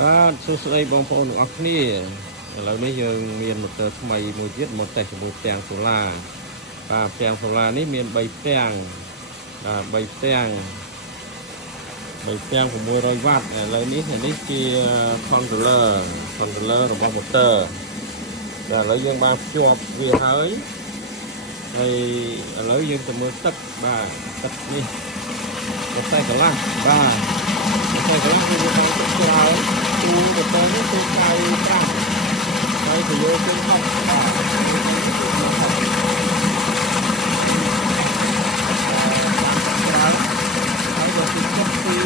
បាទសួស្តីបងប្អូនទាំងអស់គ្នាឥឡូវនេះយើងមានម៉ូទ័រថ្មីមួយទៀតមកតេស្តជាមួយផ្ទាំងសូឡាបាទផ្ទាំងសូឡានេះមាន3ផ្ទាំងបាទ3ផ្ទាំង600វ៉ាត់ឥឡូវនេះជា controller របស់ម៉ូទ័របាទឥឡូវយើងបានភ្ជាប់វាហើយឥឡូវយើងទៅមើលទឹកបាទទឹកនេះ40កន្លះបាទ40កន្លះគឺវាបានទឹកច្រើនទូទៅទៅនេះគឺ45ហើយទៅយកជើងថប់បាទច្រើនហើយដល់ទីទឹកគឺ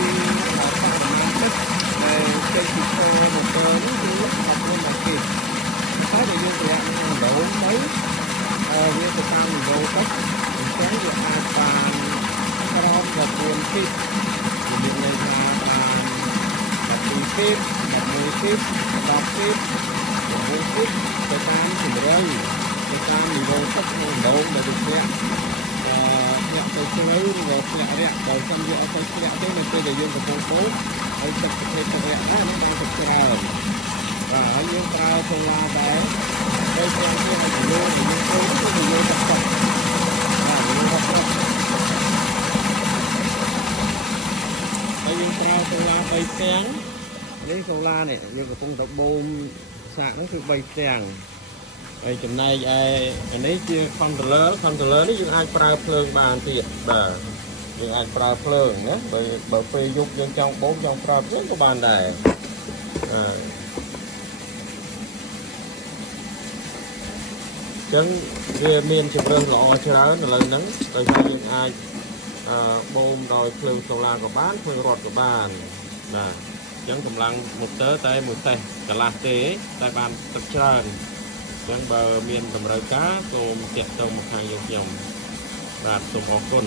ដល់ប្រមាណទឹកដែលចេញពីធ្វើមកទៅនេះគឺអត់មានមកគេហើយដែលយើងប្រយ័ត្ននឹងដូរទៅវាទៅតាមនីវ៉ូទឹកអញ្ចឹងវាអាចបានក្រោម14គីមានន័យថាបាន12គី11គី10គី9គីទៅតាមជំរឿនទៅតាមនីវ៉ូទឹកក្នុងដូងដែលវាធ្លាក់ទៅជ្រៅឬក៏ធ្លាក់រាក់បើមិនវាអត់ទៅធ្លាក់ទេនៅពេលដែលយើងកំពុងបូមហើយទឹកប្រភេទទឹករាក់ហ្នឹងបានទឹកច្រើនបាទហើយយើងប្រើសូឡាដែរដោយសារវាឲ្យជំនួយយើងបូមគឺយើងទឹកបាទយើងរត់ហើយយើងប្រើសូឡា3ផ្ទាំងនេះសូឡានេះយើងកំពុងតែបូមសាកហ្នឹងគឺ3ផ្ទាំងហើយចំណែកឯនេះជា controller នេះយើងអាចប្រើភ្លើងបានទៀតបាទយើងអាចប្រើភ្លើងណាបើពេលយប់យើងចង់បូមចង់ប្រើភ្លើងក៏បានដែរចឹងវាមានជម្រើសល្អច្រើនឥឡូវហ្នឹងដោយសារយើងអាចបូមដោយភ្លើងសូឡាក៏បានភ្លើងរត់ក៏បានបាទអញ្ចឹងកម្លាំងម៉ូទ័រតែមួយតេស្តកន្លះទេតែបានទឹកច្រើនអញ្ចឹងបើមានតម្រូវការសូមទាក់ទងមកខាងយើងខ្ញុំបាទសូមអរគុណ